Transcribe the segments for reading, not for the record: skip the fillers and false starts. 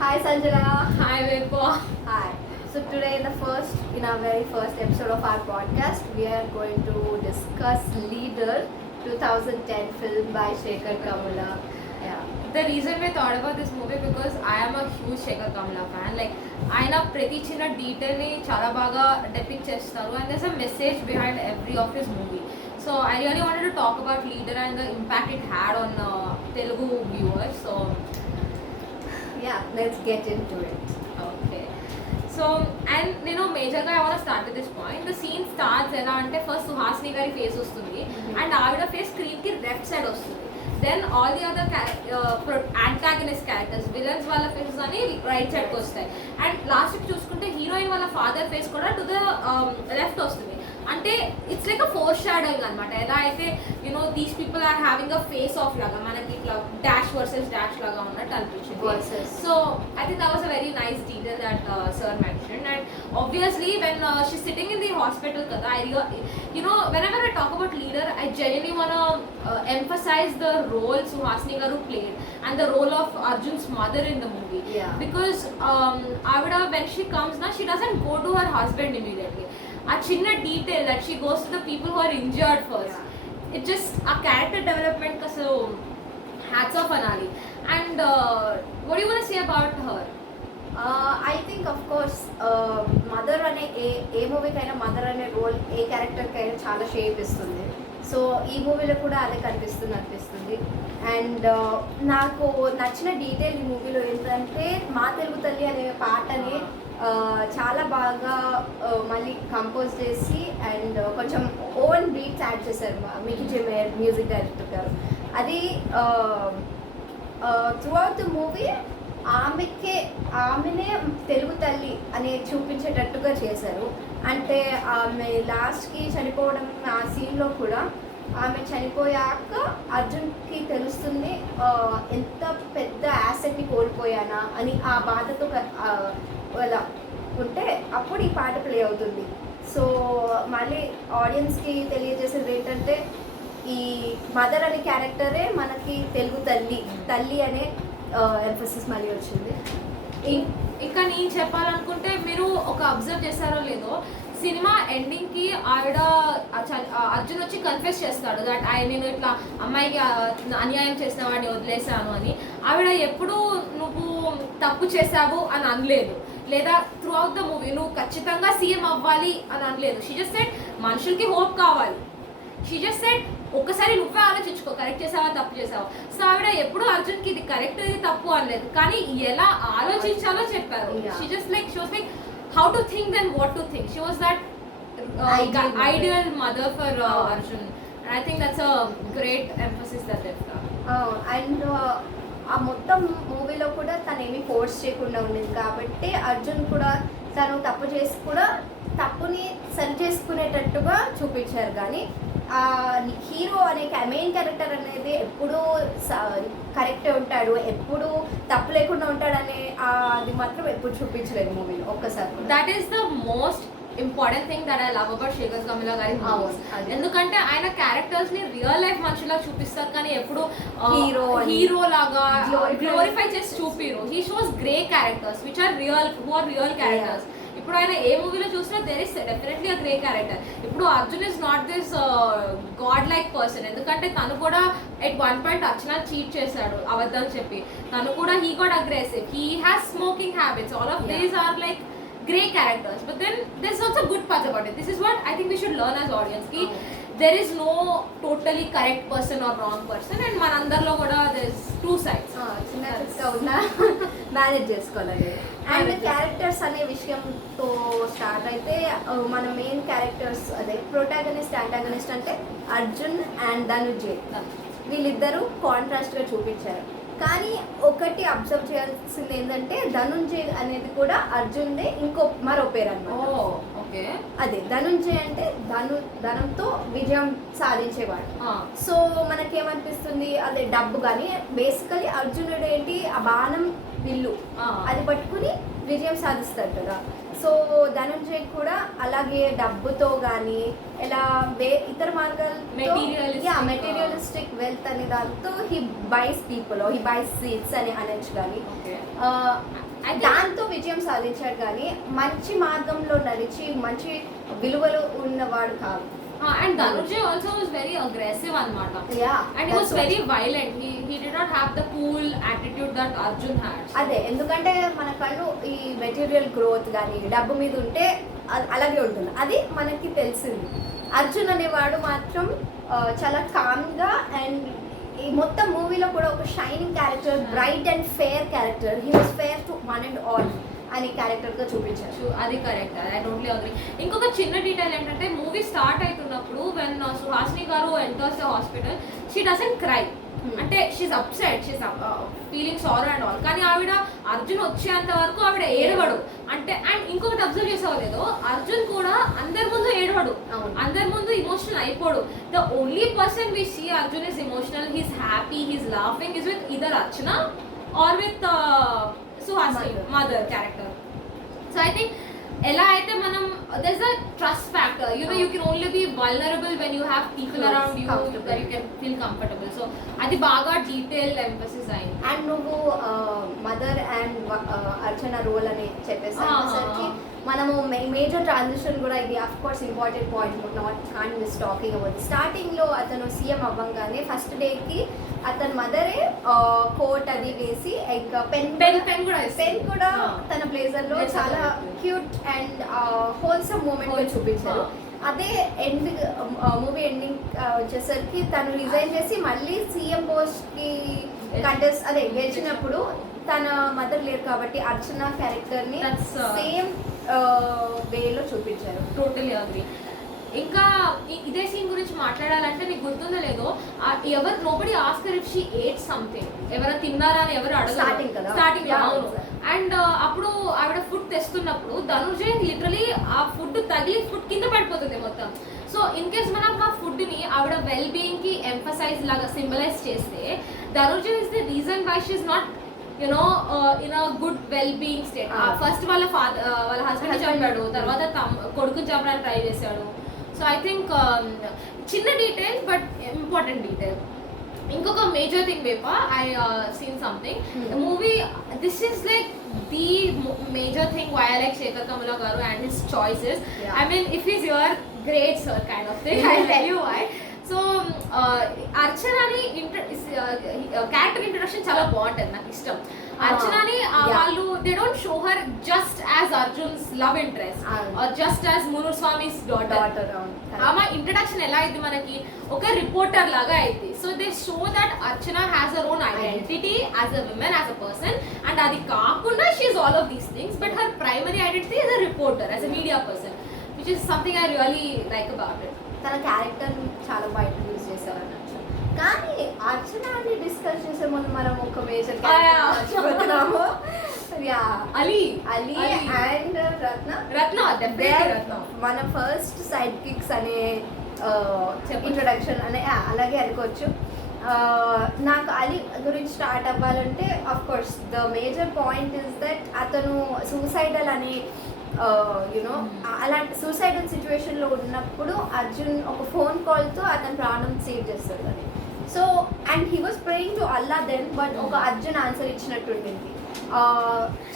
Hi Sanjana. Hi Vepa. Hi. So today in our very first episode of our podcast, we are going to discuss Leader 2010 film by Shekhar Kammula. Yeah. The reason we thought about this movie because I am a huge Shekhar Kammula fan. Like ఆయన ప్రతి చిన్న డీటెయిల్ని చాలా బాగా డెపిక్ట్ చేస్తారు and there's a message behind every of his movie. So I really wanted to talk about Leader and the impact it had on Telugu viewers. So yeah, let's get into it. Okay. So, and majorగా I want to start at this point. The scene starts ఎలా అంటే ఫస్ట్ సుహాసిని గారి ఫేస్ వస్తుంది and ఆవిడ face స్క్రీన్కి left side వస్తుంది. Then all the other antagonist characters villains వాళ్ళ faces అని రైట్ సైడ్కి వస్తాయి. అండ్ లాస్ట్కి చూసుకుంటే హీరోయిన్ వాళ్ళ ఫాదర్ ఫేస్ కూడా టు ద లెఫ్ట్ వస్తుంది. అంటే it's like a foreshadowing అనమాట. ఎలా అయితే these people are having a face off లాగా మనకి ఇట్లా డాష్ వర్సెస్ డాష్ లాగా ఉన్నట్టు అనిపించింది. So I think that was a very nice detail that sir mention. And obviously when she sitting in the hospital కదా, whenever I talk about Leader, I genuinely want to emphasize the role Suhasini garu played and the role of Arjun's mother in the movie. Yeah. Because Avida, when she comes now, she doesn't go to her husband immediately. A chinna detail that she goes to the people who are injured first. Yeah. It just a character development ka, so hats off Anali. And what do you want to say about her? I think of course mother అనే ఏ మూవీకైనా మదర్ అనే రోల్ ఏ క్యారెక్టర్కైనా చాలా షేప్ ఇస్తుంది. సో ఈ మూవీలో కూడా అదే అనిపిస్తుంది. అండ్ నాకు నచ్చిన డీటెయిల్ ఈ మూవీలో ఏంటంటే మా తెలుగు తల్లి అనే పాటని చాలా బాగా మళ్ళీ కంపోజ్ చేసి అండ్ కొంచెం ఓన్ బీట్స్ యాడ్ చేశారు మికీ జెమేర్ మ్యూజిక్ డైరెక్టర్ గారు. అది త్రూ అవుట్ ద మూవీ ఆమెనే తెలుగు తల్లి అనే చూపించేటట్టుగా చేశారు. అంటే ఆమె లాస్ట్కి చనిపోవడం ఆ సీన్లో కూడా ఆమె చనిపోయాక అర్జున్కి తెలుస్తుంది ఎంత పెద్ద యాసెట్ని కోల్పోయానా అని ఆ బాధతో అలా ఉంటే అప్పుడు ఈ పాట ప్లే అవుతుంది. సో మళ్ళీ ఆడియన్స్కి తెలియజేసేది ఏంటంటే ఈ మదర్ అనే క్యారెక్టరే మనకి తెలుగు తల్లి అనే ఎంఫసిస్ మళ్ళీ వచ్చింది. ఇంకా నేను చెప్పాలనుకుంటే మీరు ఒక అబ్జర్వ్ చేశారో లేదో, సినిమా ఎండింగ్కి ఆవిడ అర్జున్ వచ్చి కన్ఫెస్ చేస్తాడు దట్ నేను ఇట్లా అమ్మాయికి అన్యాయం చేసిన వాడిని వదిలేశాను అని. ఆవిడ ఎప్పుడూ నువ్వు తప్పు చేశావు అని అనలేదు, లేదా త్రూ అవుట్ ద మూవీ నువ్వు ఖచ్చితంగా సీఎం అవ్వాలి అని అనలేదు. షీ జస్ట్ సెడ్ మనుషులకి హోప్ కావాలి. షీ జస్ట్ సెడ్ ఒక్కసారి నువ్వే ఆలోచించుకో, కరెక్ట్ చేసావా తప్పు చేసావా. సో ఆవిడ ఎప్పుడు అర్జున్కి ఇది కరెక్ట్ ఇది తప్పు అనలేదు, కానీ ఎలా ఆలోచించాలో చెప్పారు. She just like she was like how to think then what to think. She was that ideal mother for Arjun. And I think that's a great emphasis that they've done. And ఆ మొత్తం మూవీలో కూడా తను ఏమీ ఫోర్స్ చేయకుండా ఉండేది కాబట్టి అర్జున్ కూడా తను తప్పు చేసి కూడా తప్పుని సరి చేసుకునేటట్టుగా చూపించారు. కానీ హీరో అనే మెయిన్ క్యారెక్టర్ అనేది ఎప్పుడూ కరెక్టే ఉంటాడు, ఎప్పుడు తప్పు లేకుండా ఉంటాడనే అది మాత్రం ఎప్పుడు చూపించలేదు మూవీలో ఒక్కసారి. That is the most important thing that I love about Shekhar Kammula గారి మూవీస్. ఎందుకంటే ఆయన క్యారెక్టర్స్ ని రియల్ లైఫ్ మనుషులా చూపిస్తారు, కానీ ఎప్పుడు హీరో లాగా గ్లోరిఫై చేసి చూపిరు. He shows grey characters which are real characters. ఇప్పుడు ఆయన ఏ మూవీలో చూసినా there is definitely a grey character. ఇప్పుడు Arjun is not this god like person, ఎందుకంటే తను కూడా at one point Archana cheat చేశాడు అబద్ధం చెప్పి. తను కూడా he got aggressive, he has smoking habits. All of these are like grey characters, but then there's also good parts about it. This is what I think we should learn as audience, ki there is no totally correct person or wrong person, and manandarlo kuda there's two sides. చిన్నగా ఉన్నా మేనేజ్ చేసుకోవాలి. And characters అనే విషయంతో స్టార్ట్ అయితే మన main characters అదే protagonist antagonist అంటే అర్జున్ అండ్ ధనుంజయ్, వీళ్ళిద్దరూ కాంట్రాస్ట్గా చూపించారు. కానీ ఒకటి అబ్జర్వ్ చేయాల్సింది ఏంటంటే ధనుంజయ్ అనేది కూడా అర్జున్దే మరో పేరు అన్నమాట. అదే ధనుంజయ్ అంటే ధనంతో విజయం సాధించేవాడు. సో మనకేమనిపిస్తుంది అదే డబ్బు, కానీ బేసికలీ అర్జునుడు ఏంటి ఆ బాణం విల్లు అది పట్టుకుని విజయం సాధిస్తాడు కదా. సో ధనుంజయ్ కూడా అలాగే డబ్బుతో కానీ ఎలా ఇతర మార్గాలు మెటీరియలిస్టిక్ వెల్త్ అనే దాంతో he buys people, he buys seats అని అనొచ్చు. కానీ దాంతో విజయం సాధించాడు కానీ మంచి మార్గంలో నడిచి మంచి విలువలు ఉన్నవాడు కాదు. And Dhanurjay also was very aggressive anamata. Yeah. And he was very violent. He did not have the cool attitude that Arjun had. అదే ఎందుకంటే మన కళ్ళు ఈ మెటీరియల్ గ్రోత్ కానీ డబ్బు మీద ఉంటే అలాగే ఉంటుంది, అది మనకి తెలిసింది. అర్జున్ అనేవాడు మాత్రం చాలా కామ్గా అండ్ ఈ మొత్తం మూవీలో కూడా ఒక shining character, bright and fair character. He was fair to one and all అని క్యారెక్టర్గా చూపించారు. అది కరెక్ట్, ఐ టోటలీ అగ్రీ. ఇంకొక చిన్న డీటెయిల్ ఏంటంటే మూవీ స్టార్ట్ అవుతున్నప్పుడు when Suhasini garu enters the hospital, she doesn't cry. అంటే she's upset, she's feeling sorrow and all. కానీ ఆవిడ అర్జున్ వచ్చేంత వరకు ఆవిడ ఏడవడు. అంటే అండ్ ఇంకొకటి అబ్జర్వ్ చేసావో లేదో, అర్జున్ కూడా అందరి ముందు ఏడవడు, అందరి ముందు ఇమోషనల్ అయిపోడు. The only person we see Arjun is emotional, he's happy, he's laughing is with either Archana or with Suhasini mother character. So I think ఎలా అయితే మనం there's a trust factor, you can only be vulnerable when you have people around you that you can feel comfortable. So అది బాగా detail emphasis అయింది. అండ్ నువ్వు mother and అర్చన రోల్ అని చెప్పేసరికి మనము మేజర్ ట్రాన్సిషన్ కూడా ఇది of course important point, not can't miss talking about. స్టార్టింగ్లో అతను సీఎం అవ్వంగానే ఫస్ట్ డేకి అతని మదరే కోట్ అది వేసి పెన్ కూడా తన బ్లేజర్లో చాలా క్యూట్ అండ్ హోల్సమ్ మూమెంట్ చూపించారు. అదే మూవీ ఎండింగ్ వచ్చేసరికి తను రిజైన్ చేసి మళ్ళీ సీఎం పోస్ట్కి గెలిచినప్పుడు తన మదర్ లేరు కాబట్టి అర్చన క్యారెక్టర్ని సేమ్ వేలో చూపించారు. Totally agree. ఇంకా ఇదే సీన్ గురించి మాట్లాడాలంటే నీకు గుర్తుందో లేదో, ఎవరు nobody asked her if she ate something, ఎవరైనా తిన్నారా అని ఎవరు అడగరు స్టార్టింగ్. అవును. అండ్ అప్పుడు ఆవిడ ఫుడ్ తెస్తున్నప్పుడు ధనుర్జయ్ లిటరలీ ఆ ఫుడ్ తగిలి ఫుడ్ కింద పడిపోతుంది మొత్తం. సో ఇన్ కేస్ మనం ఆ ఫుడ్ ని ఆవిడ వెల్ బీయింగ్ కి ఎంఫసైజ్ లాగా సింబలైజ్ చేస్తే, Dhanurjay is the reason why she is not in a good well being state. First వాళ్ళ హస్బెండ్ చంపాడు, తర్వాత కొడుకుని చంపడానికి ట్రై చేశాడు. సో ఐ థింక్ చిన్న డీటెయిల్ బట్ ఇంపార్టెంట్ డీటెయిల్. ఇంకొక మేజర్ థింగ్ వేప I seen something movie, this is like the major thing why I like Shekhar Kammula garu and his choices. I mean if is your great sir kind of thing, I tell you why. So అర్చనని character introduction చాలా బాగుంటుంది, నాకు ఇష్టం. అర్చనని వాళ్ళు they don't show her just as Arjun's love interest or just as Muniswamy's daughter. ఆమె introduction ఎలా అయింది మనకి, ఒక రిపోర్టర్ లాగా అయింది. So they show that Archana has her own identity as a women, as a person. And అది కాకుండా she is all of these things, but her primary identity as a reporter, as a media person, which is something I really like about it. తన క్యారెక్టర్ చాలా బయట యూజ్ చేశారు అన్నట్టు. కానీ అర్చనని డిస్కస్ చేసే ముందు మనం ఒక మేజర్ మర్చిపోతున్నాము, అలీ అండ్ రత్న. మన ఫస్ట్ సైడ్ కిక్స్ అనే ఇంట్రొడక్షన్ అనే అలాగే అనుకోవచ్చు. నాకు అలీ గురించి స్టార్ట్ అవ్వాలంటే of course the major point is that అతను సూసైడల్ అనే అలాంటి సూసైడల్ సిచ్యువేషన్లో ఉన్నప్పుడు అర్జున్ ఒక ఫోన్ కాల్తో అతని ప్రాణం సేవ్ చేస్తాడు అని. So and he was praying to Allah then, but ఒక అర్జున్ ఆన్సర్ ఇచ్చినట్టుండింది,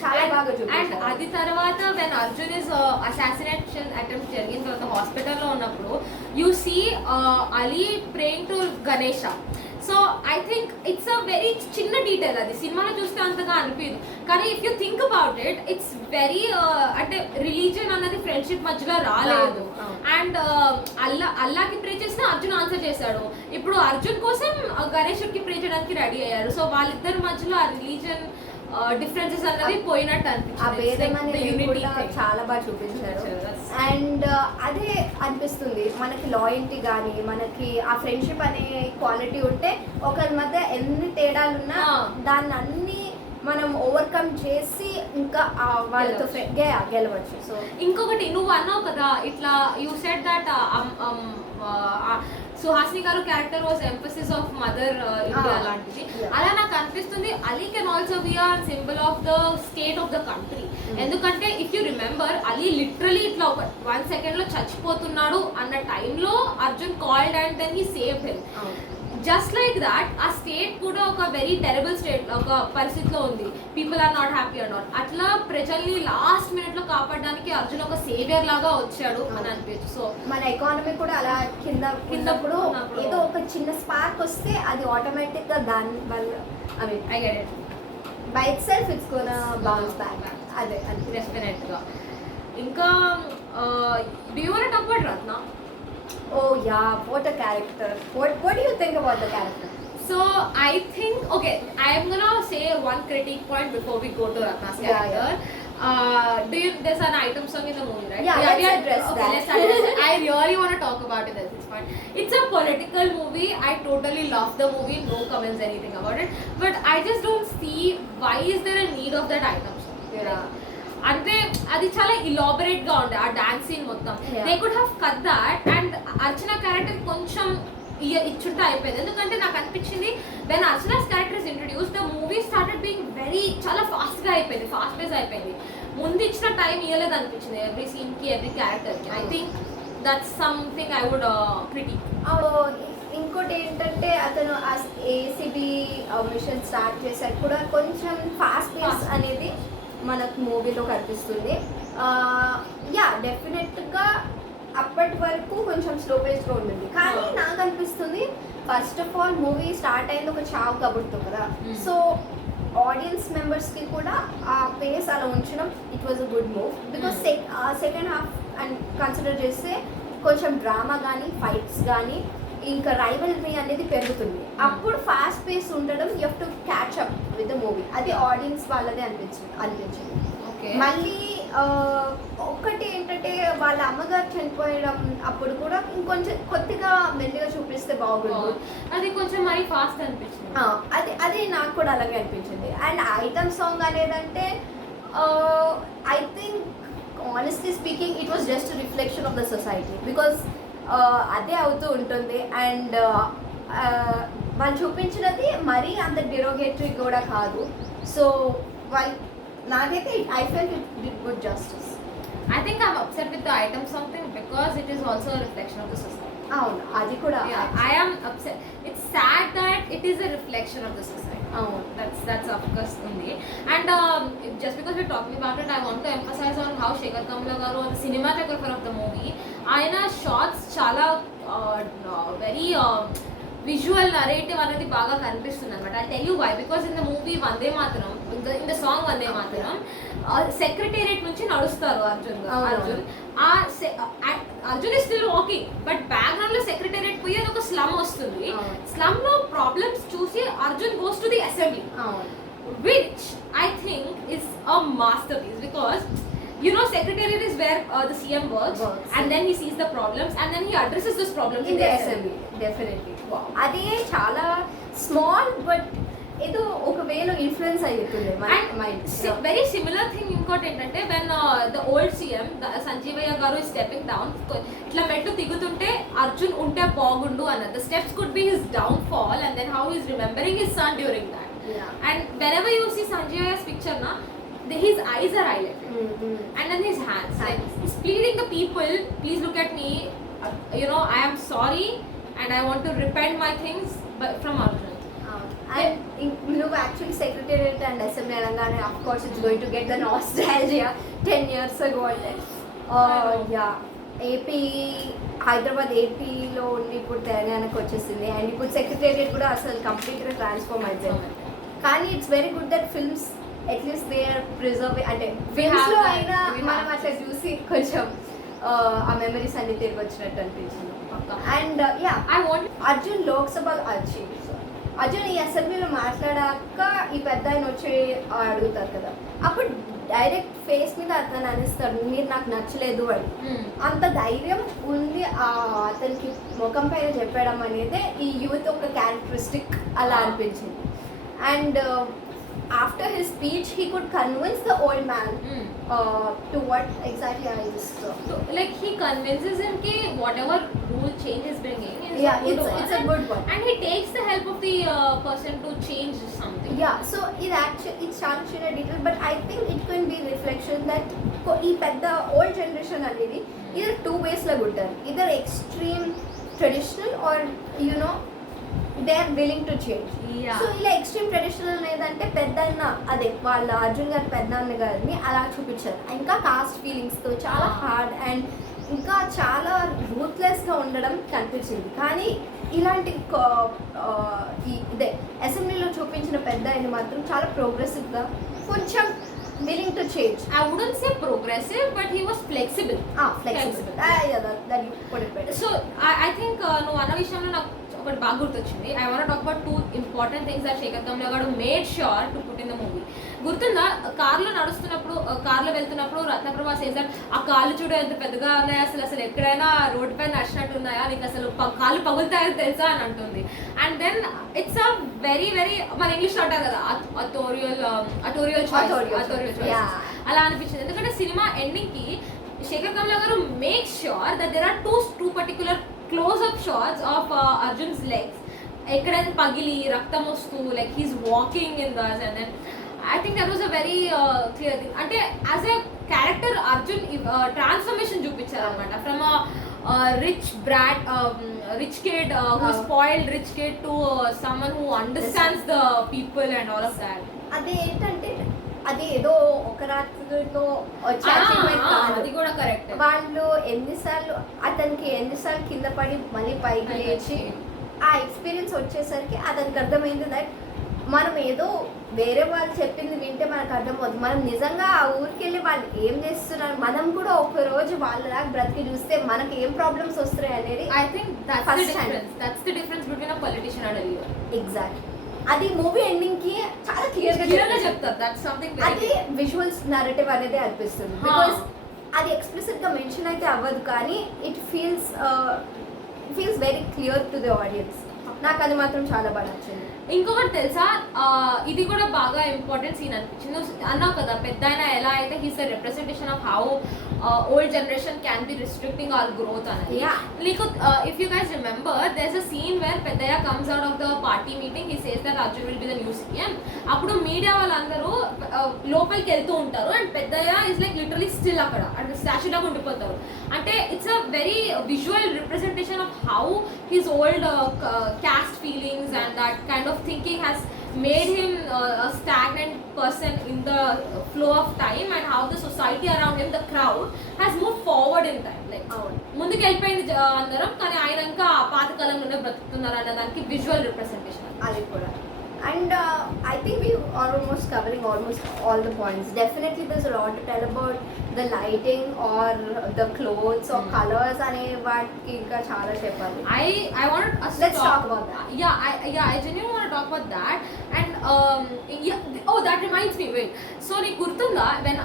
చాలా బాగా చూపించారు. అండ్ అది తర్వాత when Arjun is assassination attempt జరిగిన తర్వాత హాస్పిటల్లో ఉన్నప్పుడు you see Ali praying to Ganesha. So I think it's a very చిన్న డీటెయిల్, అది సినిమాలో చూస్తే అంతగా అనిపించదు. కానీ if you think about it, it's very అంటే రిలీజియన్ అన్నది ఫ్రెండ్షిప్ మధ్యలో రాలేదు. అండ్ అల్లాకి ప్రే చేస్తే అర్జున్ ఆన్సర్ చేశాడు. ఇప్పుడు అర్జున్ కోసం గణేశుడికి ప్రే చేయడానికి రెడీ అయ్యారు. సో వాళ్ళిద్దరి మధ్యలో ఆ రిలీజియన్ డిఫరెన్సెస్ అన్నది పోయినట్టు అనిపించింది, చాలా బాగా చూపించారు. అండ్ అదే అనిపిస్తుంది మనకి లాయల్టీ కానీ మనకి ఆ ఫ్రెండ్షిప్ అనే క్వాలిటీ ఉంటే ఒకరి మధ్య ఎన్ని తేడాలున్నా దాన్ని అన్ని మనం ఓవర్కమ్ చేసి ఇంకా వాళ్ళతో గెలవచ్చు. సో ఇంకొకటి నువ్వు అన్నావు కదా, ఇట్లా you said that Suhasini garu character was emphasis of mother India లాంటిది. అలా నాకు అనిపిస్తుంది Ali can also be a symbol of the state of the country. ఎందుకంటే if you remember Ali literally ఇట్లా ఒక 1 సెకండ్ లో చచ్చిపోతున్నాడు అన్న టైంలో Arjun called and then he saved him. Just like that ఆ స్టేట్ కూడా ఒక వెరీ టెరబుల్ స్టేట్, ఒక పరిస్థితిలో ఉంది. People are not happy or not. అట్లా ప్రజల్ని లాస్ట్ మినిట్ లో కాపాడడానికి అర్జున్ ఒక సేవియర్ లాగా వచ్చాడు అని అనిపించు. సో మన ఎకానమీ కూడా అలా కిందప్పుడు ఏదో ఒక చిన్న స్పార్క్ వస్తే అది ఆటోమేటిక్ గా దాని వల్ల I mean I get it by it self it's gonna bounce back. అదే డెఫినెట్ గా. ఇంకా do you want to talk about Ratna? Oh yeah, what a character. What do you think about the character? So I think, okay, I'm gonna say one critique point before we go to Ratna's character. There's an item song in the movie, right? Yeah, let's address that. Let's address it. I really want to talk about it at this point. It's a political movie. I totally love the movie. No comments anything about it. But I just don't see why is there a need of that item song. Yeah. అంటే అది చాలా ఇలాబరేట్ గా ఉండే ఆ dance scene మొత్తం. They could have cut that and అర్చన క్యారెక్టర్ కొంచెం ఇచ్చుంటే అయిపోయింది. ఎందుకంటే నాకు అనిపించింది వెన్ Archana's character is introduce the movie started being very చాలా ఫాస్ట్ గా అయిపోయింది, ఫాస్ట్ పేస్ అయిపోయింది. ముందు ఇచ్చిన టైం ఇవ్వలేదు అనిపించింది ఎవ్రీ సీన్ కి, ఎవ్రీ క్యారెక్టర్ కి. I think that's something I would critic. ఇంకోటి ఏంటంటే అతను ఏసీబీ మిషన్ స్టార్ట్ చేశాక కూడా కొంచెం ఫాస్ట్ పేస్ అనేది మనకు మూవీలో కనిపిస్తుంది. యా డెఫినెట్గా అప్పటి వరకు కొంచెం స్లో పేస్గా ఉంటుంది. కానీ నాకు అనిపిస్తుంది first of all movie start అయింది ఒక చావు కబుర్తో కదా. సో ఆడియన్స్ మెంబర్స్కి కూడా ఆ పేస్ అలా ఉంచడం it was a good move. Because second half and consider చేస్తే కొంచెం డ్రామా కానీ ఫైట్స్ కానీ ఇంకా రైవల్రీ అనేది పెరుగుతుంది. అప్పుడు ఫాస్ట్ పేస్ ఉండడం you have to catch up with the movie. అది ఆడియన్స్ వాళ్ళదే అనిపించింది. మళ్ళీ ఒకటి ఏంటంటే వాళ్ళ అమ్మగారు చనిపోయడం అప్పుడు కూడా ఇంకొంచెం కొద్దిగా మెల్లిగా చూపిస్తే బాగుంటుంది. అది కొంచెం మరీ ఫాస్ట్ అనిపించింది. అది నాకు కూడా అలాగే అనిపించింది. అండ్ ఐటమ్ సాంగ్ అనేదంటే I think honestly speaking it was just reflection of the society. Because అదే అవుతూ ఉంటుంది. అండ్ వాళ్ళు చూపించినది మరీ అంత డిరోగేటరీ కూడా కాదు. సో నాకైతే I felt it did good justice. I think I'm upset with the item something because it is also a reflection of the society. అవును, అది కూడా. I am upset. It's sad that it is a reflection of the society. That's of course ఉంది. And just because we're talking about it, I want to emphasize on how Shekhar Kammula garu, the cinematographer of the movie, ఆయన shots చాలా very visual narrative అనేది బాగా కనిపిస్తుంది అనమాట. I tell you why. Because in the movie Vande Mataram, in the song Vande Mataram, secretariat నుంచి నడుస్తారు Arjun is still walking, but background లో secretariat పోయి అది ఒక స్లమ్ వస్తుంది. స్లమ్ లో ప్రాబ్లమ్స్ చూసి Arjun goes to the assembly, which I think is a masterpiece. Because you know secretariat is where the CM works and then he sees the problems and then he addresses those problems in the assembly. Definitely. అది చాలా small but ఏదో ఒక వేలో ఇన్ఫ్లుయెన్స్ అవుతుంది mind. Very similar thing ఇంకోటి ఏంటంటే when the old CM Sanjeevaiah గారు is stepping down, ఇట్లా మెట్లు దిగుతుంటే అర్జున్ ఉంటే బాగుండు అన్నది. The steps could be his downfall and then how is remembering his son during that. And whenever you see Sanjay's picture na, his eyes are highlighted, and then his hands, like he's pleading the people, please look at me, you know, I am sorry and I want to repent my things, but from Arjun. And నువ్వు actually secretariat and assembly అనగానే of course it's going to get the nostalgia 10 years ago అంటే yeah AP Hyderabad ఏపీలో ఉండి ఇప్పుడు తెలంగాణకు వచ్చేసింది. అండ్ ఇప్పుడు సెక్రటేరియట్ కూడా అసలు కంప్లీట్గా ట్రాన్స్ఫార్మ్ అయిపోయింది. కానీ it's very good that films at least they are preserve, అంటే ఫిల్మ్స్లో అయినా మనం అట్లా చూసి కొంచెం ఆ మెమరీస్ అన్ని తిరిగి వచ్చినట్టు అనిపించింది. And yeah I want Arjun లోక్సభ అర్జున్ ఈ అసెంబ్లీలో మాట్లాడాక ఈ పెద్ద ఆయన వచ్చి అడుగుతారు కదా, అప్పుడు డైరెక్ట్ ఫేస్ మీద అతను అనిస్తాడు మీరు నాకు నచ్చలేదు అని. అంత ధైర్యం ఉంది అతనికి ముఖం పైన చెప్పడం అనేది ఈ యూత్ ఒక క్యారెక్టరిస్టిక్ అలా అనిపించింది. And after his speech he could convince the old man to what exactly I just so, like he convinces him ki whatever rule change is bringing is it's a good one, and he takes the help of the person to change something. So it actually it's challenge in a detail, but I think it can be reflection that ee pedda old generation anedi either two ways la guttar, either extreme traditional or you know they are willing to change. Yeah. So ఇలా extreme traditional అనేదంటే పెద్దన్న అదే వాళ్ళ అర్జున్ గారి పెద్దన్న గారిని అలా చూపించారు. ఇంకా కాస్ట్ ఫీలింగ్స్తో చాలా హార్డ్ అండ్ ఇంకా చాలా రూత్లెస్గా ఉండడం కనిపించింది. కానీ ఇలాంటి ఇదే అసెంబ్లీలో చూపించిన పెద్ద ఆయన మాత్రం చాలా ప్రోగ్రెసివ్గా కొంచెం willing to change. I wouldn't say progressive, but he was flexible. Flexible. That you put it better. So I think నువ్వు అన్న విషయంలో నాకు ఒకటి బాగా గుర్తొచ్చింది. I want to talk about two important things that Shekhar Kammula garu made sure to put in the movie. గుర్తుందా, కార్లో నడుస్తున్నప్పుడు, కార్లో వెళ్తున్నప్పుడు రత్నప్రభ సేజర్ ఆ కాళ్ళు చూడు ఎంత పెద్దగా ఉన్నాయి, అసలు ఎక్కడైనా రోడ్డు పైన నడిచినట్టు ఉన్నాయా, నీకు అసలు కాళ్ళు పగులుతాయని తెలుసా అని అంటుంది. And then it's a very very మన ఇంగ్లీష్లో అంటారు కదా అటోరియల్ చాయిస్ అలా అనిపించింది. ఎందుకంటే సినిమా ఎండింగ్కి శేఖర్ కమ్లా గారు make sure that there are two particular close up shots of Arjun's legs, ఎక్కడైనా పగిలి రక్తం వస్తూ like he's walking in this. And then I think that was a very clear thing. అంటే as a character Arjun transformation చూపించారు అనమాట. From rich kid who spoiled rich kid to someone who understands the people and all of that. అది ఏంటంటే అది ఏదో ఒక రాత్రిలో వచ్చే achievement కాదు. అది కూడా కరెక్ట్. వాళ్ళు అతనికి ఎన్నిసార్లు కింద పడి మళ్ళీ పైకి లేచి ఆ ఎక్స్పీరియన్స్ వచ్చేసరికి అతనికి అర్థమైంది దట్ మనం ఏదో వేరే వాళ్ళు చెప్పింది వింటే మనకు అర్థమవుతుంది, మనం నిజంగా ఆ ఊరికి వెళ్ళి వాళ్ళు ఏం చేస్తున్నారు, మనం కూడా ఒక రోజు వాళ్ళలాగా బ్రతికి చూస్తే మనకి ఏం ప్రాబ్లమ్స్ వస్తున్నాయి అనేది. I think that's the difference between a politician and a leader. Exactly. అది మూవీ ఎండింగ్ కి చాలా క్లియర్గా చెప్తారు. దట్స్ సంథింగ్ అది విజువల్స్ నరేటివ్ అనేది అనిపిస్తుంది. బికాస్ అది ఎక్స్ప్లిసిట్ గా మెన్షన్ అయితే అవ్వదు, కానీ it feels very clear to the audience. నాకు అది మాత్రం చాలా బాగా నచ్చింది. ఇంకొకటి తెలుసా, ఇది కూడా బాగా ఇంపార్టెంట్ సీన్ అనిపించింది. అన్నావు కదా పెద్ద ఆయన ఎలా అయితే he's the representation of how old generation can be restricting our growth అనేది. నీకు if you guys remember there is a scene where Peddayya comes out of the party meeting, he says that Arjun will be the new CM. అప్పుడు media వాళ్ళందరూ లోపలికి వెళ్తూ ఉంటారు అండ్ పెద్దయ్య is like literally still అక్కడ అంటే స్టాచ్యూ లాగా ఉండిపోతారు. అంటే it's a very visual representation of how his old caste feelings and that kind of thinking has made him a stagnant person in the flow of time, and how the society around him, the crowd, has moved forward in time. Like ముందుకు వెళ్ళిపోయింది అందరం, కానీ ఆయన ఇంకా పాత కాలంలోనే బ్రతుకుతున్నారు అన్న దానికి విజువల్ రిప్రజెంటేషన్ అది కూడా. And I think we are almost covering almost all the points. Definitely there's a lot to tell about the lighting or the clothes or colors ane vaatiki inka chaala cheppali. I wanted us let's talk about that. I genuinely want to talk about that. And that reminds me, wait, so nee gurtunda when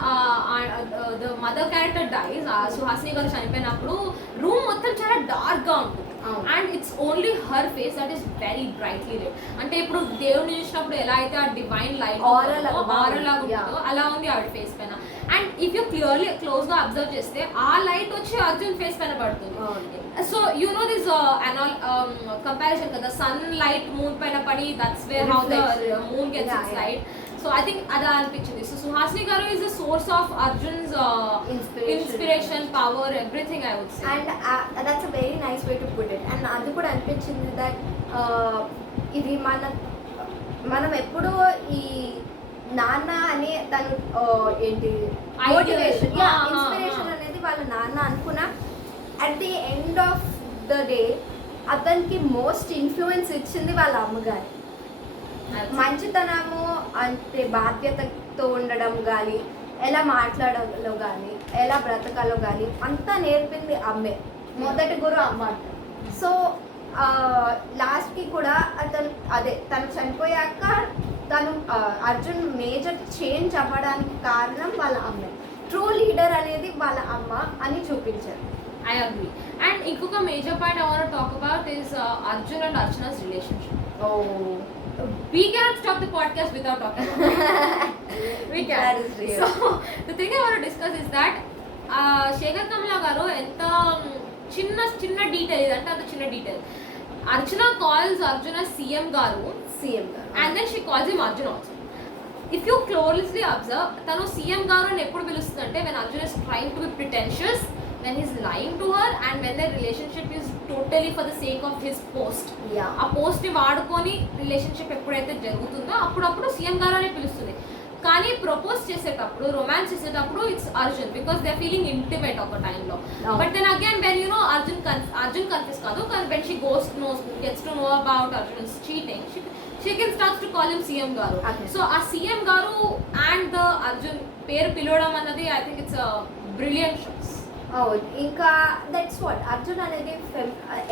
the mother character dies, Suhasini garu chanipoyinappudu room mottham chaala dark ga untundi. And it's only her face that is very brightly lit. అంటే ఇప్పుడు దేవుని చూసినప్పుడు ఎలా అయితే ఆ divine light ఆరా లాగా ఉంటుందో అలా ఉంది ఆవిడ ఫేస్ పైన. And if you clearly close గా అబ్జర్వ్ చేస్తే ఆ లైట్ వచ్చి అర్జున్ ఫేస్ పైన పడుతుంది. So you know this comparison కదా, సన్ లైట్ మూన్ పైన పడి that's where how the moon gets its light. So I think అలా అనిపించింది. సో సుహాసిని గారు is the source of Arjun's inspiration, power, everything I would say. And that's a very nice way to put it. And అది కూడా అనిపించింది దట్ ఇది మనం ఎప్పుడూ ఈ నాన్న అనే తను ఏంటి మోటివేషన్ ఇన్స్పిరేషన్ అనేది వాళ్ళ నాన్న అనుకున్నా, at the end of the day అతనికి మోస్ట్ ఇన్ఫ్లుయెన్స్ ఇచ్చింది వాళ్ళ అమ్మగారు. మంచితనము అంటే బాధ్యతతో ఉండడం కానీ, ఎలా మాట్లాడాలో కానీ, ఎలా బ్రతకాలో కానీ అంతా నేర్పింది అమ్మే. మొదటి గురు అమ్మ అంటారు. సో లాస్ట్కి కూడా తను చనిపోయాక తను అర్జున్ మేజర్ చేంజ్ అవ్వడానికి కారణం వాళ్ళ అమ్మే. ట్రూ లీడర్ అనేది వాళ్ళ అమ్మ అని చూపించారు. I agree. And inkoka major point I want to talk about is Arjun and Archana's relationship. Oh. We cannot stop the podcast without talking about it. We can. That is real. So, the thing I want to discuss is that Shekhar Kammula garu enta chinna detail idante anta chinna detail. Archana calls Arjun as CM garu, and then she calls him Arjun also. If you closely observe, tanu CM garu అని ఎప్పుడు పిలుస్తుందంటే when Arjun is trying to be pretentious when he's lying to her and when their relationship is totally for the sake of his post. Yeah. ఆ పోస్ట్ ని వాడుకొని రిలేషన్షిప్ ఎప్పుడైతే జరుగుతుందో అప్పుడప్పుడు సీఎం గారు అనే పిలుస్తుంది. కానీ ప్రపోజ్ చేసేటప్పుడు రొమాన్స్ చేసేటప్పుడు it's Arjun because they feeling intimate ఒక టైంలో. But then again when you know Arjun confuse కాదు, when she gets to know about Arjun's cheating, she can start to call him CM గారు. సో ఆ CM గారు అండ్ ద అర్జున్ పేరు పిలవడం అన్నది I think it's brilliant shots. ఇంకా దట్స్ వాట్ అర్జున్ అనేది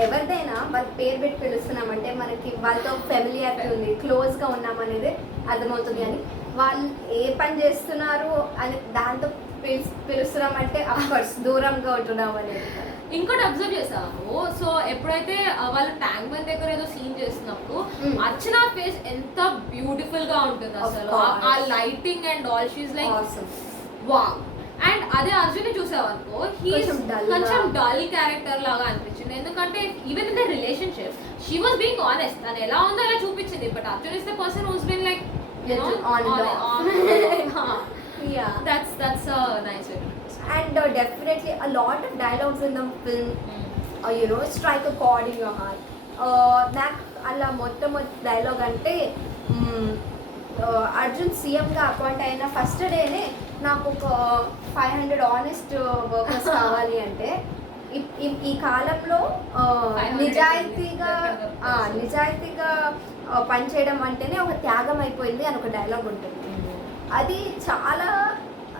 ఎవరిదైనా వాళ్ళ పేరు పెట్టి పిలుస్తున్నామంటే మనకి వాళ్ళతో ఫెమిలియారిటీ ఉంది, క్లోజ్గా ఉన్నామనేది అర్థమవుతుంది. అని వాళ్ళు ఏ పని చేస్తున్నారు అని దాంతో పిలుస్తున్నామంటే అఫ్కోర్స్ దూరంగా ఉంటున్నాం అనేది. ఇంకోటి అబ్జర్వ్ చేసాము, సో ఎప్పుడైతే వాళ్ళు ట్యాంక్ బండ్ దగ్గర ఏదో సీన్ చేస్తున్నప్పుడు అర్చన ఫేస్ ఎంత బ్యూటిఫుల్ గా ఉంటుంది అసలు, ఆ lighting and all she's like wow. And అదే అర్జున్ చూసావనుకో కొంచెం డల్ క్యారెక్టర్ లాగా అనిపించింది, ఎందుకంటే even in the relationship she was being honest, తను ఎలా ఉందో అలా చూపించింది. But Arjun is the person who's been like yeah, that's a nice way. And definitely a lot of dialogues in the film, you know, strike a chord in your heart. నాకు అలా మొత్తం డైలాగ్ అంటే అర్జున్ సీఎంగా అపాయింట్ అయిన ఫస్ట్ డేనే నాకు ఒక 500 ఆనెస్ట్ వర్కర్స్ కావాలి అంటే ఈ కాలంలో నిజాయితీగా పనిచేయడం అంటేనే ఒక త్యాగం అయిపోయింది అని ఒక డైలాగ్ ఉంటుంది. అది చాలా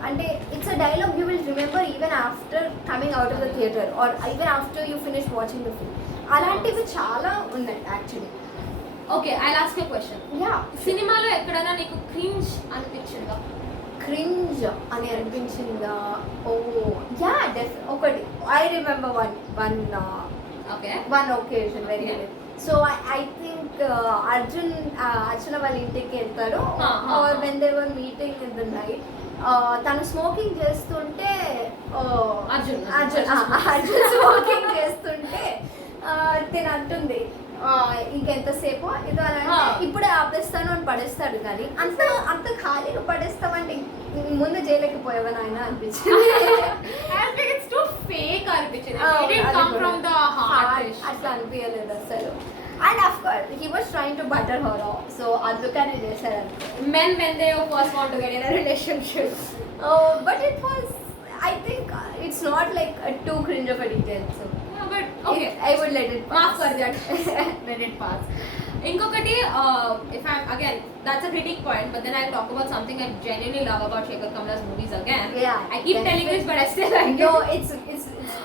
అంటే it's a dialogue you will remember even after coming out of the theatre or even after you finish watching the film. అలాంటివి చాలా ఉన్నాయి actually. Okay, I lost you question. Yeah, సినిమాలో ఎక్కడైనా నీకు క్రింజ్ అనిపించిందా? క్రింజ్ అని అనిపించిందా? ఓ యా, ఒకటి I remember one occasion very good. So I think Arjuna వాళ్ళ ఇంటికి వెళ్తారు, or when they were meeting in the night, తను స్మోకింగ్ చేస్తుంటే అర్జున్ స్మోకింగ్ చేస్తుంటే తిని అంటుంది ఇంకెంతసేపు ఇది అని, ఇప్పుడే ఆపేస్తాను అని పడేస్తాడు. కానీ అంత ఖాళీగా పడేస్తామంటే ముందు చేయలేకపోయావా నాయన అనిపించింది. అట్లా అనిపించలేదు అసలు. And of course he was trying to butter her of, so అందుకనే చేశారు. Men when they first want to get in a relationship. But it was, I think it's not like a too cringe of a detail. So Yeah, but okay, I would let it pass. Maaf kar diya. Let it pass. Inkokati, if I'm again, that's a critique point, but then I'll talk about something I genuinely love about Shekhar Kammula's movies again. Yeah, I keep telling this, but I still like it. No, it's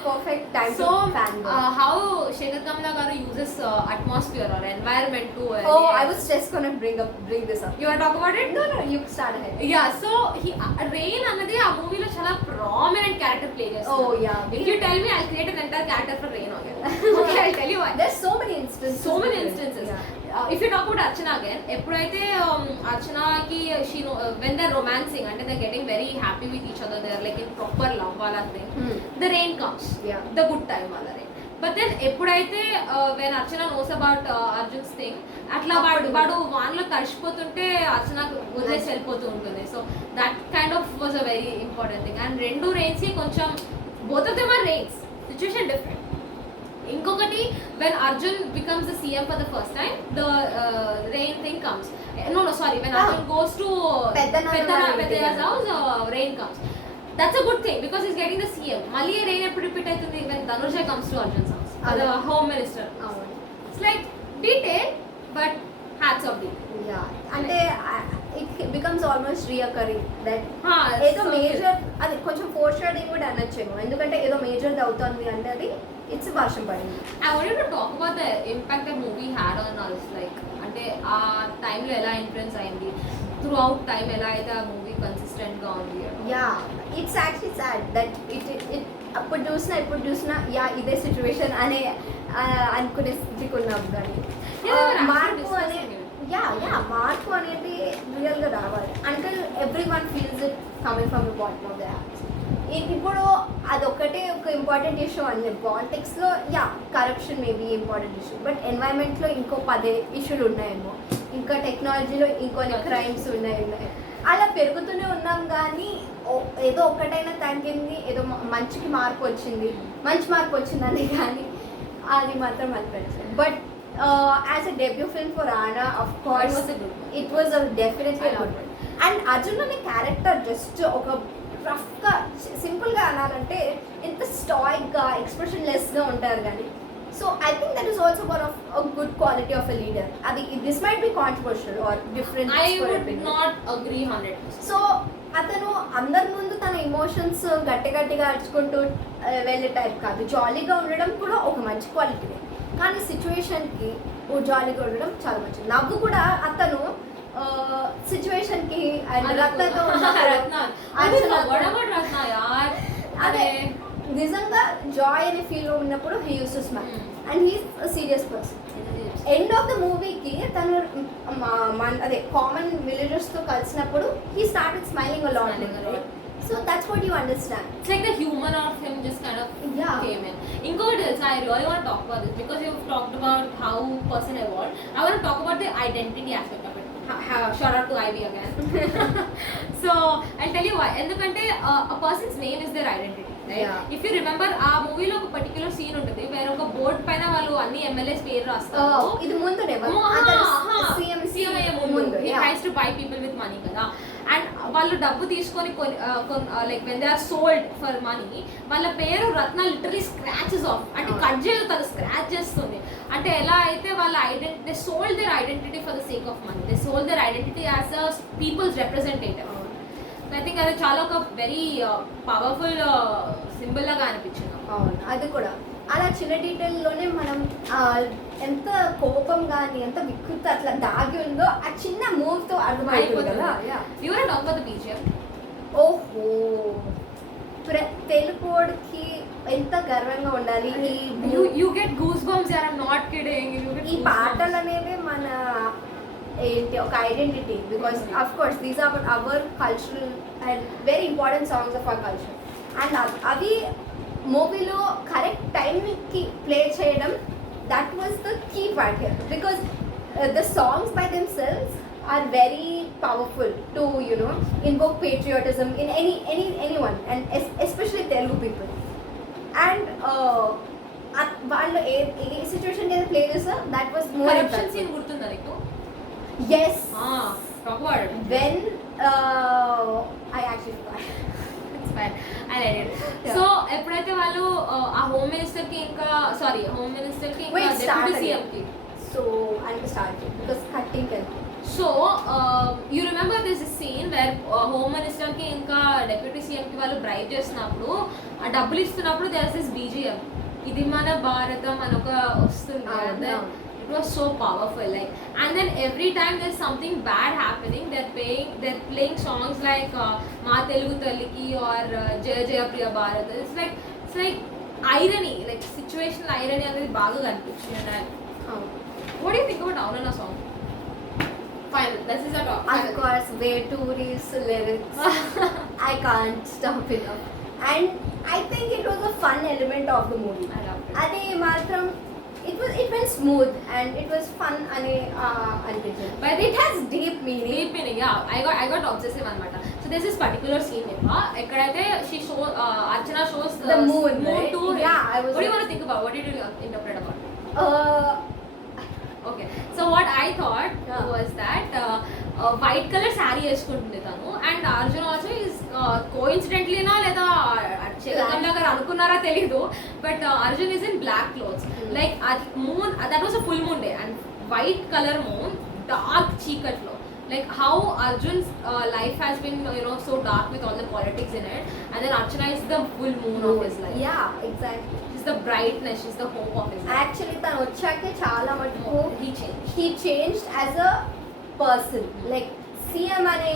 perfect time So, to fangirl. how Shekhar Kammula garu uses atmosphere or environment too. Oh, I was just gonna bring this up. You want to talk about it? No, you start ahead. Yeah, so Rain anadi aa movie lo chala prominent character play chestundi. Oh yeah. If you tell me, I'll create an entire character for Rain again. Okay, I'll tell you why. There's so many instances. Yeah. If you talk about Archana again, ఎప్పుడైతే Archanaకి when they're romancing అంటే they're getting very happy with each other, they're like in proper love వాళ్ళ thing, the rain comes, the good time వాళ్ళ rain. But then ఎప్పుడైతే when Archana knows about Arjun's thing, అట్లా వాడు వాన్లో తడిచిపోతుంటే అర్చన వదిలేసి వెళ్ళిపోతూ ఉంటుంది. So that kind of was a very important thing. And రెండు rains కొంచెం both of them are rains, situation different. Inkokati, when Arjun becomes the CM for the first time, the rain thing comes. When Arjun goes to Peddana's house, rain comes. That's a good thing because he's getting the CM. Mali rain eppudu repeat aitundi when Dhanusha comes to Arjun's house, the home minister. It's like detail, but hats off detail. Yeah, ante it becomes almost reoccurring that ఏదో మేజర్ అది కొంచెం four shadowing కూడా అనొచ్చేమో, ఎందుకంటే ఏదో మేజర్ అవుతుంది అంటే అది ఇట్స్ వర్షం పడింది. I wanted to talk about the impact that movie had on us, like అంటే ఆ టైంలో ఎలా ఇన్ఫ్లుయెన్స్ అయింది, త్రూ అవుట్ టైం ఎలా అయితే ఆ మూవీ కన్సిస్టెంట్గా ఉంది. Yeah, it's actually sad that it అప్పుడు చూసినా యా ఇదే సిచ్యువేషన్ అనే అనుకునే స్థితికి ఉన్నాం. కానీ మార్పు అనేది రియల్గా రావాలి until every one feels it coming from the bottom of the heart. ఇప్పుడు అదొక్కటే ఒక ఇంపార్టెంట్ ఇష్యూ అని పాలిటిక్స్లో corruption maybe important issue, but ఎన్వైరన్మెంట్లో ఇంకో 10 ఇష్యూలు ఉన్నాయేమో, ఇంకా టెక్నాలజీలో ఇంకొన్ని క్రైమ్స్ ఉన్నాయి. అలా పెరుగుతూనే ఉన్నాం. కానీ ఏదో ఒక్కటైనా తగ్గింది, ఏదో మంచికి మార్పు వచ్చింది, మంచి మార్పు వచ్చిందని, కానీ అది మాత్రం అనిపించింది. But as a debut film for Ana, of course it was definitely good. And Arjun అనే క్యారెక్టర్ జస్ట్ ఒక రఫ్గా సింపుల్గా అనాలంటే ఎంత స్టాయిక్గా ఎక్స్ప్రెషన్లెస్గా ఉంటారు కానీ. So I think that is also one of a good quality of a leader. అది this might be controversial or different. I would not agree 100%. So అతను అందరి ముందు తన ఎమోషన్స్ గట్టిగా అరుచుకుంటూ వెళ్ళే టైప్ కాదు. జాలీగా ఉండడం కూడా ఒక మంచి క్వాలిటీనే, కానీ సిచ్యువేషన్కి జాలీగా ఉండడం చాలా మంచిది. నవ్వు కూడా అతను సిచ్యువేషన్కి అండ్ రత్నతో అదే నిజంగా జాయ్ అనే ఫీల్లో ఉన్నప్పుడు he use to smile and he's serious person. End of the మూవీకి తను అదే కామన్ విలేజర్స్తో కలిసినప్పుడు he started smiling a lot. So that's what you understand. It's like the humor of him just kind of came in. Inkovati else, I really want to talk about this because you've talked about how person evolved. I want to talk about the identity aspect of it. Shout out to Ivy again. So I'll tell you why. ఎందుకంటే a person's name is their identity. Right? Yeah. If you remember, ఆ మూవీలో ఒక particular scene ఉంటుంది వేరే ఒక బోర్డ్ పైన వాళ్ళు అన్ని ఎమ్మెల్యేస్ పేరు రాస్తారు. ఇది ముందునే సీఎం ముందు he tries to buy people with money కదా. అండ్ వాళ్ళు డబ్బు తీసుకొని like when they are sold for money వాళ్ళ పేరు రత్న లిటరలీ స్క్రాచెస్ ఆఫ్, అంటే కట్ చేయదు, స్క్రాచ్ చేస్తుంది. అంటే ఎలా అయితే వాళ్ళ identity, they sold their identity for the sake of money, they sold their identity as a people's representative. I think అది చాలా ఒక వెరీ పవర్ఫుల్ సింబల్ లాగా అనిపించింది. అవును, అది కూడా అలా చిన్న డీటెయిల్లోనే మనం ఎంత కోపం కానీ ఎంత వికృత అట్లా దాగి ఉందో ఆ చిన్న మూవ్తో అర్థమైపోతుంది కదా. Your talk about the BGM. ఓహో, తెలుగుడికి ఎంత గర్వంగా ఉండాలి. You get goose bumps, or not kidding. ఈ పాటలు అనేవి మన ఏంటి ఒక identity, because of course these are our cultural and very important songs of our culture. And అవి మూవీలో కరెక్ట్ టైంకి ప్లే చేయడం, that was the key part here, because the songs by themselves are very powerful to, you know, invoke patriotism in anyone, and especially Telugu people. And వాళ్ళు ఏ situation ఏదో play చేసా, that was more corruption scene గుర్తుందా నీకు? Yes. Talk about it. When I actually forgot. So ఎప్పుడైతే వాళ్ళు ఆ home minister కి ఇంకా డిప్యూటీ సీఎం కి so you remember this scene where home minister కి ఇంకా డిప్యూటీ సీఎం కి వాళ్ళు బ్రైబ్ చేస్తున్నప్పుడు ఆ డబ్బులు ఇస్తున్నప్పుడు దేర్ ఇస్ దిస్ బీజిఎం, ఇది మన భారతం అని ఒక వస్తుంది. It was so powerful, like, and then every time there's something bad happening, they're playing songs like Ma Telugu Talliki or Jaya Jaya Priya Bharat. It's like irony, like situational irony అనేది బాగా కనిపించింది. What do you think about Aunana song? Fine, this is a talk. Of course, way too rich lyrics. I can't stop it. And I think it was a fun element of the movie. I loved it. అది మాత్రం it went smooth and it was fun అనే అనిపించింది, but it has deep meaning. Yeah, I got obsessive అన్నమాట. So there's this particular scene ఎక్కడైతే Archana shows the moon to him. Yeah, what do you want to think about? What did you interpret about it? Okay, so what I thought was that white color saree వేసుకుంటుంది తను, and Arjun also is coincidentally నా లేదా Shekhar Kammula గారు అనుకున్నారా తెలీదు, but Arjun is in black clothes. Like moon, that was a full moon day and white color moon, dark చీకట్లో. Like how Arjun's life has been, you know, so dark with all the politics in it, and then Archana is the full moon of his life. Yeah, exactly. She's the brightness, she's the hope of his life. Actually తను వచ్చాకే చాలా మటుకు he changed as a person. Like CM అనే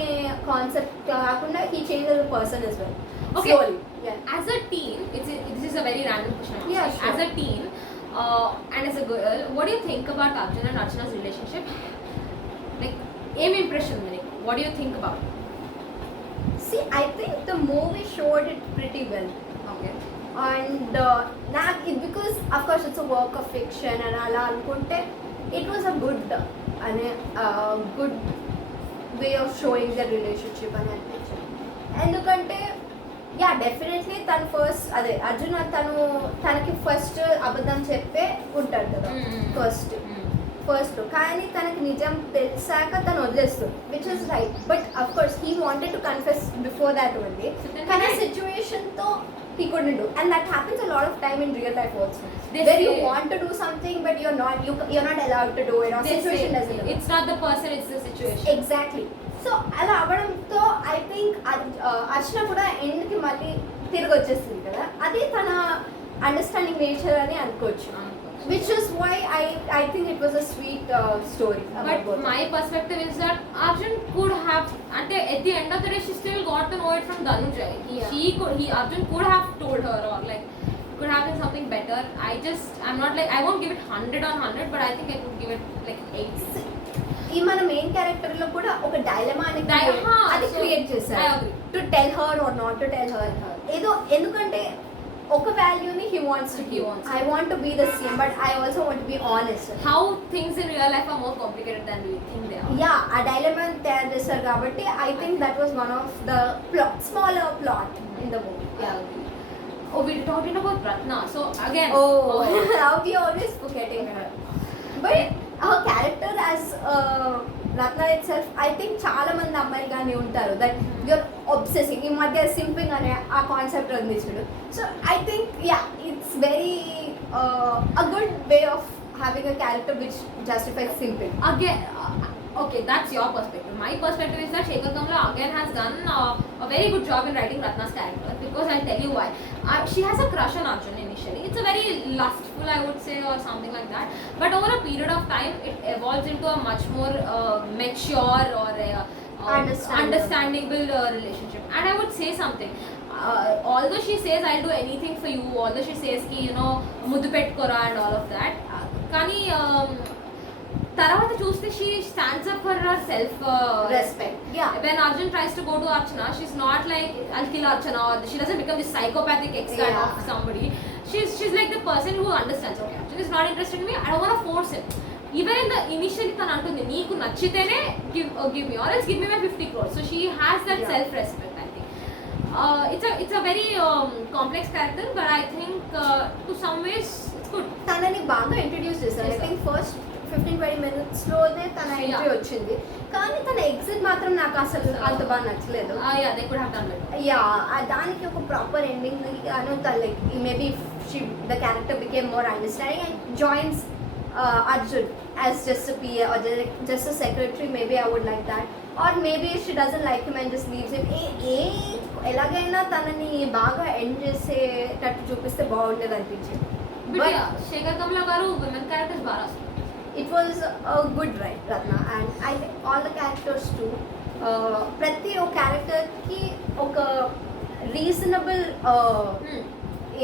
కాన్సెప్ట్ కాకుండా he changed as a person as well. Okay. Slowly. Yeah. As a teen, this is a very random question. Yeah, sure. As a teen and as a girl, what do you think about Arjun and Archana's relationship? Like, aim impression, what do you think about it? See, I think the movie showed it pretty well. Okay. And because of course it's a work of fiction and ala anukunte it was a good way of showing their relationship అని అనిపించింది. ఎందుకంటే yeah definitely తను ఫస్ట్ అదే అర్జున్ తనకి ఫస్ట్ అబద్ధం చెప్పే ఉంటాడు కదా ఫస్ట్ కానీ తనకి నిజం తెలిసాక తను వదిలేస్తుంది which is right but of course he wanted to confess before that only కానీ ఆ సిచ్యువేషన్ తో he couldn't do, and that happens a lot of time in real life also where you want to do something but you're not allowed to do it or situation doesn't allow. It's not the person, it's the situation. Exactly. So అలా అవ్వడంతో I think అర్చన కూడా ఎండ్కి మళ్ళీ తిరిగి వచ్చేస్తుంది కదా అది తన అండర్స్టాండింగ్ నేచర్ అని అనుకోవచ్చు which is why I think it was a sweet story. But my perspective is that Arjun could have, at the end of the day, she still got to know it from Dhanujay. Yeah. Arjun could have told her, or like could have been something better. I'm not like, I won't give it 100 on 100, but I think I could give it like 8. ఈ మన main character లో కూడా ఒక డైలమా అని అది create చేశారు to tell her or not to tell her ఏదో ఎందుకంటే ఒక వాల్యూని he wants to give. I want to be the same but I also want to be honest. How things in real life are more complicated than we think they are. Yeah, a dilemma తయారు చేశారు కాబట్టి I think that was one of the smaller plot in the movie. Yeah. Oh, we're talking about Ratna. So again, we always forgetting her. But her character as Ratna itself, I think చాలా మంది అమ్మాయిలు కానీ ఉంటారు that you're ఒబ్సెసింగ్ ఈ మధ్య సింపింగ్ అనే ఆ కాన్సెప్ట్ అందించాడు so I think yeah it's very a good way of having a character which justifies simping again okay, that's your perspective. My perspective is that Shekhar Kammula again has done a very good job in writing Ratna's character, because I'll tell you why. She has a crush on Arjun initially. It's a very lustful, I would say, or something like that. But over a period of time, it evolves into a much more mature or understandable relationship. And I would say something. Although she says I'll do anything for you, although she says ki muddu petkora and all of that, kani తర్వాత చూస్తే she stands up for her self respect. Yeah. When Arjun tries to go to Archana, she's not like I'll kill Archana, or she doesn't become this psychopathic ex kind of somebody. She's like the person who understands, okay, Arjun is not interested in me, I don't want to force him. Even in the initially తను అంటుంది నీకు నచ్చితేనే give me or else give me my 50 crores. So she has that self respect, I think. It's a very complex character, but I think to some ways it's good. తనని బాగా ఇంట్రడ్యూస్ చేశారు. I think first 15-20 minutes లోనే తన ఎంట్రీ వచ్చింది కానీ తన ఎగ్జిట్ మాత్రం నాకు అసలు అంత బాగా నచ్చలేదు. యా దానికి ఒక proper ending Anu like maybe the character became more understanding and joins Arjun as just a PA or just a secretary. Maybe I would like that, or maybe she doesn't like him and just leaves him. ఎలాగైనా తనని బాగా ఎండ్ చేసేటట్టు చూపిస్తే బాగుండేది అనిపించింది. But శేఖర్ కమ్లా గారు women characters బాగా రాస్తారు. It was a good write, Ratna, and I think all the characters too. ప్రతి ఒక క్యారెక్టర్కి ఒక రీజనబుల్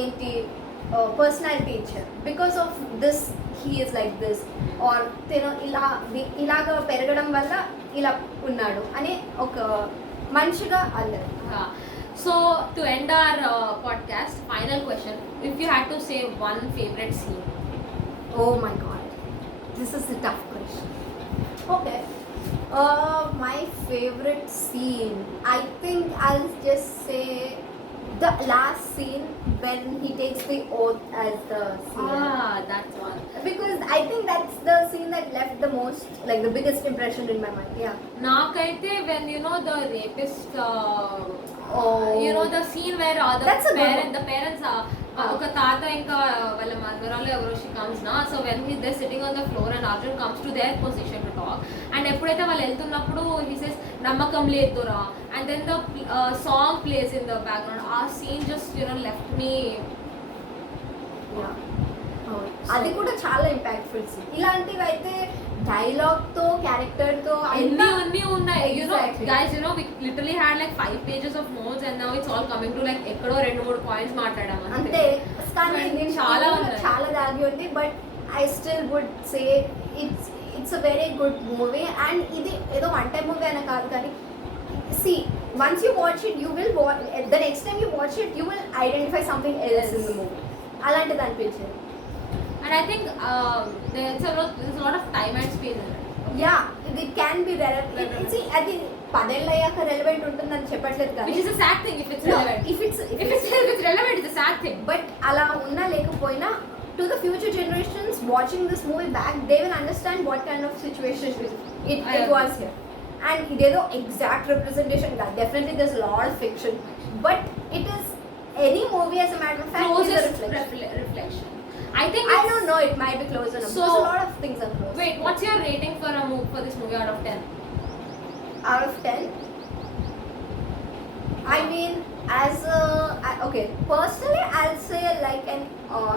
ఏంటి పర్సనాలిటీ ఇచ్చారు. Because of this he is like this or ఇలాగ పెరగడం వల్ల ఇలా ఉన్నాడు అని ఒక మనిషిగా అల్లరు. So to end our podcast, final question: if you had to say one favorite scene. Oh my God. This is a tough question. Okay. My favorite scene, I think I'll just say the last scene when he takes the oath as the seer. That's one. Because I think that's the scene that left the most, like the biggest impression in my mind. Yeah. Naakaithe when the rapist, the scene where the parents are. ఒక తాత ఇంకా వాళ్ళ మదరాలు ఎవరో she comes నా so when he they sitting on the floor and Arjun comes to their position to talk and ఎప్పుడైతే వాళ్ళు వెళ్తున్నప్పుడు హీ సేస్ నమ్మకం లేదురా and then the song plays in the background ఆ సీన్ జస్ట్ లెఫ్ట్ మీ. అది కూడా చాలా ఇంపాక్ట్ఫుల్ సీన్. ఇలాంటివి అయితే డైలాగ్ తో క్యారెక్టర్ తో అన్ని ఉన్నాయి. Guys, we literally had like 5 pages of notes and now it's all coming to like ఎక్కడో 2-3 పాయింట్స్ మాట్లాడాము అంతే. చాలా దాగి ఉంది but I still would say it's a very good movie and ఇది ఏదో వన్ టైం మూవీ అనే కాదు కానీ see once you watch it you will the next time you watch it you will identify something else in the movie. అలాంటిది అనిపించింది. And I think there's a lot of time and space in it. Yeah, it can be relevant. See, అది 10 ఏళ్ళ అయ్యాక రెలవెంట్ ఉంటుందని చెప్పట్లేదు కదా. Which is a sad thing if it's relevant. If it's watching this movie back, they will understand what kind of situation I it agree. was here. And there's no exact representation. Definitely, there's a lot of fiction, but it is any movie, as a matter of fact, is a Closest reflection. reflection. I think I it's- don't know. It might be close enough. So- because a lot of things are close. Wait, what's your rating for this movie out of 10? Out of 10, I mean, okay, personally, I'll say like an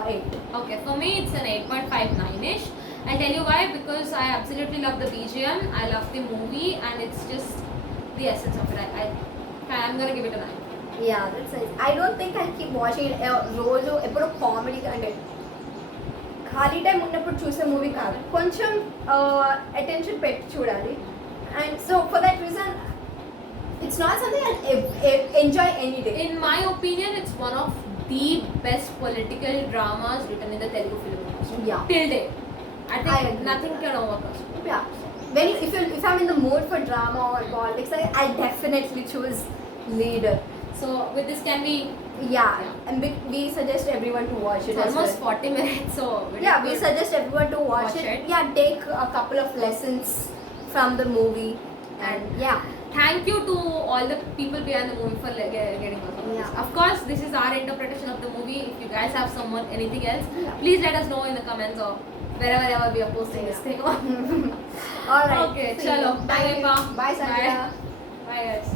8. Okay, for me it's an 8.59ish. I'll tell you why, because I absolutely love the BGM, I love the movie, and it's just the essence of it. I'm gonna give it a 9. Yeah, that's nice. I don't think I'll keep watching it రోజు ఎప్పుడు కామెడీ అంటే ఖాళీ టైం ఉన్నప్పుడు చూసే మూవీ కాదు, కొంచెం అటెన్షన్ పెట్టి చూడాలి. And so for that reason it's not something I enjoy any day. In my opinion, it's one of the best political dramas written in the Telugu film industry. Yeah. Till date. I think I agree. nothing can overcome. Yeah. If I'm in the mood for drama or politics, I definitely choose leader. So with this, can we? Yeah, and we suggest everyone to watch it. It's as almost well. 40 minutes, so Yeah, we suggest everyone to watch Watch it. it. Yeah, take a couple of lessons from the movie, and yeah, Thank you to all the people behind the movie for getting us on this. Yeah. Of course, this is our interpretation of the movie. If you guys have anything else, Yeah. please let us know in the comments or wherever we are posting this thing. all right. Okay, See chalo. you. Bye, Pa. Bye, Sandhya. Bye, guys.